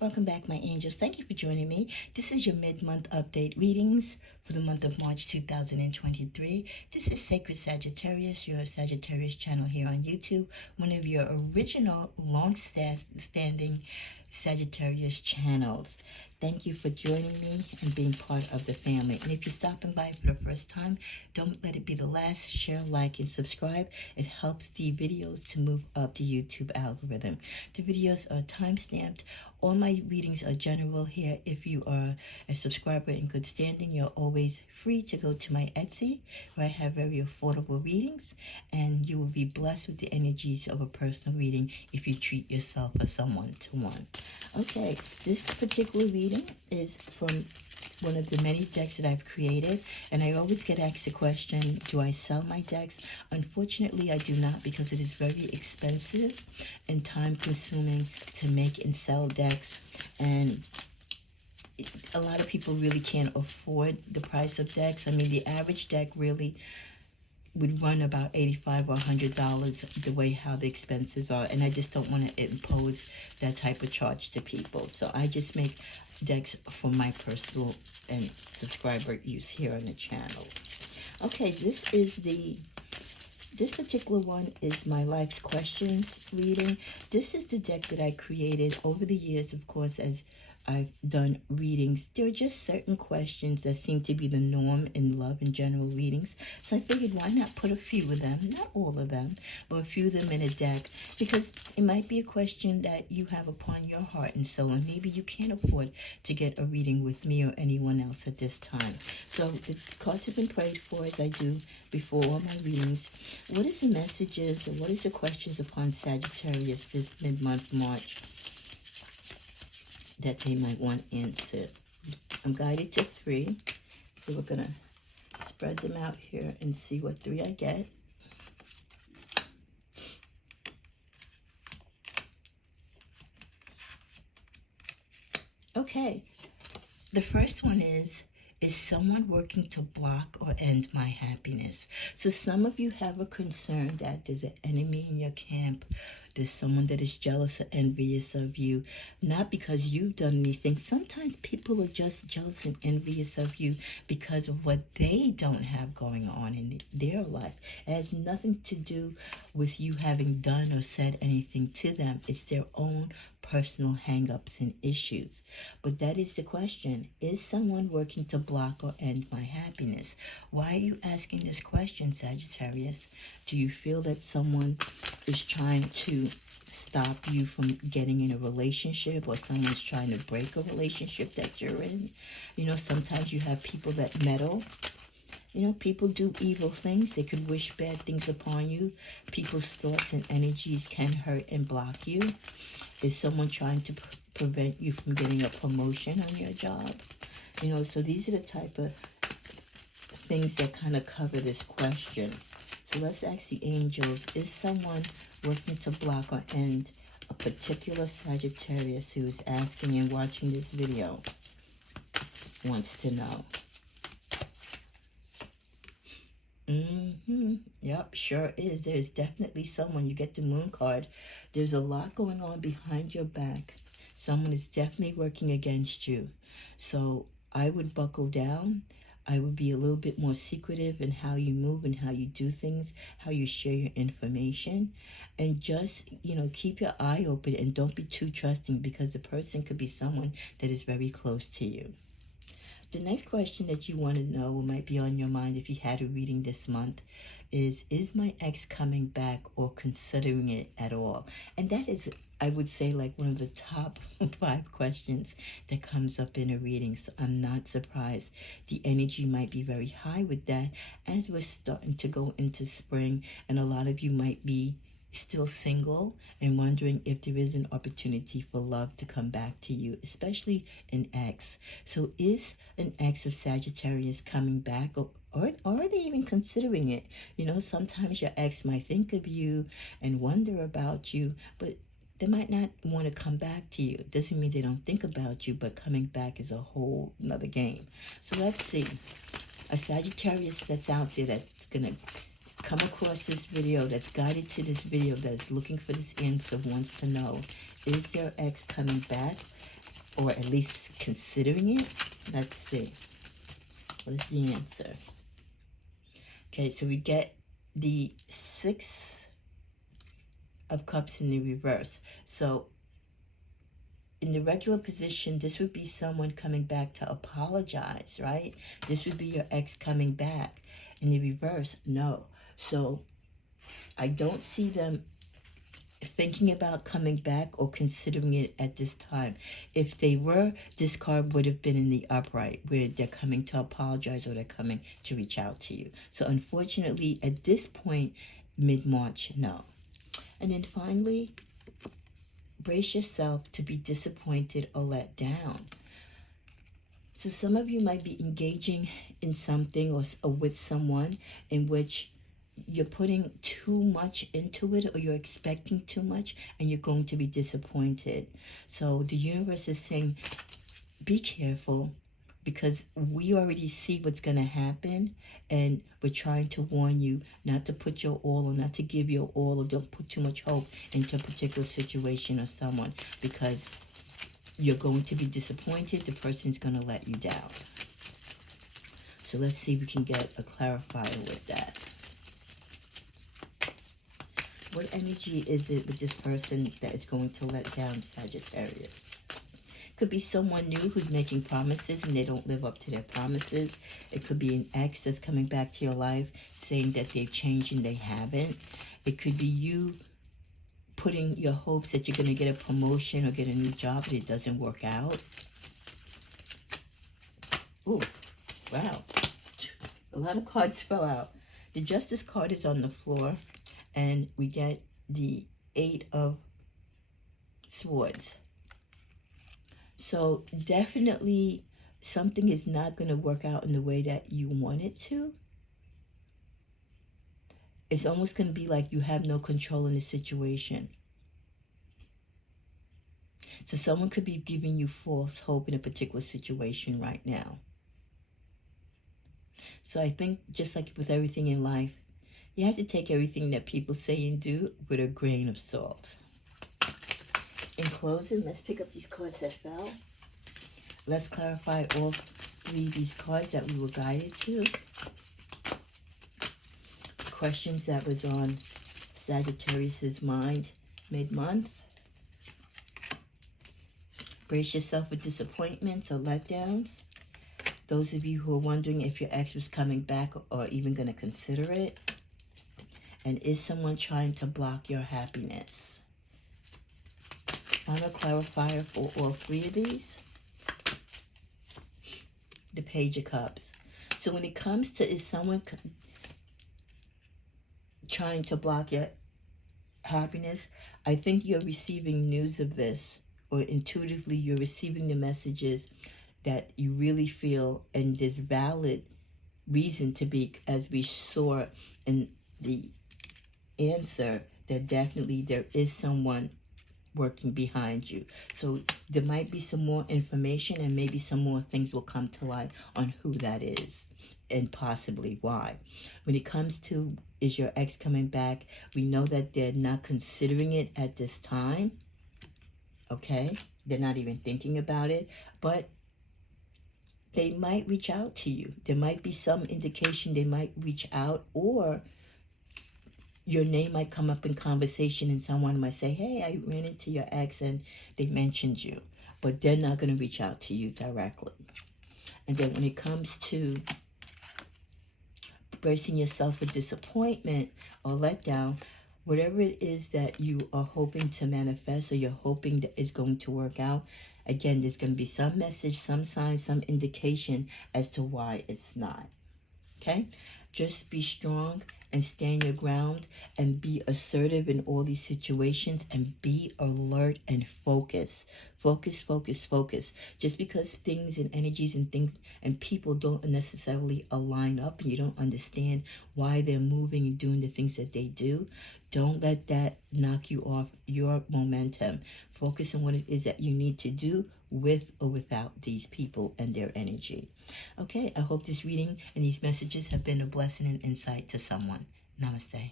Welcome back, my angels. Thank you for joining me. This is your mid-month update readings for the month of March 2023. This is Sacred Sagittarius, your Sagittarius channel here on YouTube, one of your original long-standing Sagittarius channels. Thank you for joining me and being part of the family. And if you're stopping by for the first time, don't let it be the last. Share, like, and subscribe. It helps the videos to move up the YouTube algorithm. The videos are time-stamped. All my readings are general here. If you are a subscriber in good standing, you're always free to go to my Etsy, where I have very affordable readings, and you will be blessed with the energies of a personal reading if you treat yourself as one-to-one. Okay, this particular reading is from one of the many decks that I've created, and I always get asked the question, do I sell my decks? Unfortunately, I do not, because it is very expensive and time consuming to make and sell decks, and a lot of people really can't afford the price of decks. I mean, the average deck really would run about $85 or $100 the way how the expenses are, and I just don't want to impose that type of charge to people. So I just make decks for my personal and subscriber use here on the channel. Okay, this particular one is my life's questions reading. This is the deck that I created over the years, of course, as I've done readings. There are just certain questions that seem to be the norm in love and general readings. So I figured, why not put a few of them, not all of them, but a few of them in a deck, because it might be a question that you have upon your heart and soul, and maybe you can't afford to get a reading with me or anyone else at this time. So the cards have been prayed for, as I do before all my readings. What is the messages, or what is the questions upon Sagittarius this mid-month March that they might want answered? I'm guided to 3, so we're going to spread them out here and see what 3 I get. Okay, the first one is someone working to block or end my happiness? So some of you have a concern that there's an enemy in your camp. There's someone that is jealous or envious of you, not because you've done anything. Sometimes people are just jealous and envious of you because of what they don't have going on in their life. It has nothing to do with you having done or said anything to them. It's their own personal hang-ups and issues. But that is the question. Is someone working to block or end my happiness? Why are you asking this question, Sagittarius? Do you feel that someone is trying to stop you from getting in a relationship, or someone's trying to break a relationship that you're in? You know, sometimes you have people that meddle. You know, people do evil things. They could wish bad things upon you. People's thoughts and energies can hurt and block you. Is someone trying to prevent you from getting a promotion on your job? You know, so these are the type of things that kind of cover this question. So let's ask the angels, is someone working to block or end a particular Sagittarius who is asking and watching this video, wants to know? Yep, sure is. There's definitely someone. You get the moon card. There's a lot going on behind your back. Someone is definitely working against you. So I would buckle down. I would be a little bit more secretive in how you move and how you do things, how you share your information. And just, you know, keep your eye open and don't be too trusting, because the person could be someone that is very close to you. The next question that you want to know, or might be on your mind if you had a reading this month, is my ex coming back or considering it at all? And that is, I would say, like one of the top 5 questions that comes up in a reading. So I'm not surprised. The energy might be very high with that, as we're starting to go into spring, and a lot of you might be still single and wondering if there is an opportunity for love to come back to you, especially an ex. So is an ex of Sagittarius coming back, or are they even considering it? You know, sometimes your ex might think of you and wonder about you, but they might not want to come back to you. Doesn't mean they don't think about you, but coming back is a whole nother game. So let's see. A Sagittarius that's out there that's going to come across this video, that's guided to this video, that's looking for this answer, wants to know, is their ex coming back? or at least considering it. Let's see. What is the answer? Okay, so we get the Six of Cups in the reverse. So in the regular position, this would be someone coming back to apologize, right? This would be your ex coming back. In the reverse, no. So I don't see them thinking about coming back or considering it at this time. If they were, this card would have been in the upright, where they're coming to apologize or they're coming to reach out to you. So unfortunately, at this point, mid-March, no. And then finally, brace yourself to be disappointed or let down. So some of you might be engaging in something or with someone in which you're putting too much into it, or you're expecting too much, and you're going to be disappointed. So the universe is saying, be careful, because we already see what's going to happen, and we're trying to warn you not to put your all, or not to give your all, or don't put too much hope into a particular situation or someone, because you're going to be disappointed. The person's going to let you down. So let's see if we can get a clarifier with that. What energy is it with this person that is going to let down Sagittarius? Could be someone new who's making promises and they don't live up to their promises. It could be an ex that's coming back to your life saying that they've changed and they haven't. It could be you putting your hopes that you're going to get a promotion or get a new job, but it doesn't work out. Ooh, wow. A lot of cards fell out. The Justice card is on the floor, and we get the 8 of Swords. So definitely something is not going to work out in the way that you want it to. It's almost going to be like you have no control in the situation. So someone could be giving you false hope in a particular situation right now. So I think just like with everything in life, you have to take everything that people say and do with a grain of salt. In closing, let's pick up these cards that fell. Let's clarify all 3 of these cards that we were guided to. Questions that was on Sagittarius's mind mid-month. Brace yourself for disappointments or letdowns. Those of you who are wondering if your ex was coming back or even going to consider it. And is someone trying to block your happiness? Final clarifier for all 3 of these. The Page of Cups. So when it comes to, is someone trying to block your happiness, I think you're receiving news of this, or intuitively you're receiving the messages that you really feel, and there's valid reason to be, as we saw in the answer, that definitely there is someone working behind you. So there might be some more information, and maybe some more things will come to light on who that is and possibly why. When it comes to, is your ex coming back, we know that they're not considering it at this time. Okay, they're not even thinking about it, but they might reach out to you. There might be some indication they might reach out, or your name might come up in conversation and someone might say, hey, I ran into your ex and they mentioned you, but they're not going to reach out to you directly. And then when it comes to bracing yourself for disappointment or letdown, whatever it is that you are hoping to manifest, or you're hoping that is going to work out, again, there's going to be some message, some sign, some indication as to why it's not. Okay? Just be strong and stand your ground and be assertive in all these situations, and be alert and focus. Focus, focus, focus. Just because things and energies and things and people don't necessarily align up, and you don't understand why they're moving and doing the things that they do, don't let that knock you off your momentum. Focus on what it is that you need to do with or without these people and their energy. Okay, I hope this reading and these messages have been a blessing and insight to someone. Namaste.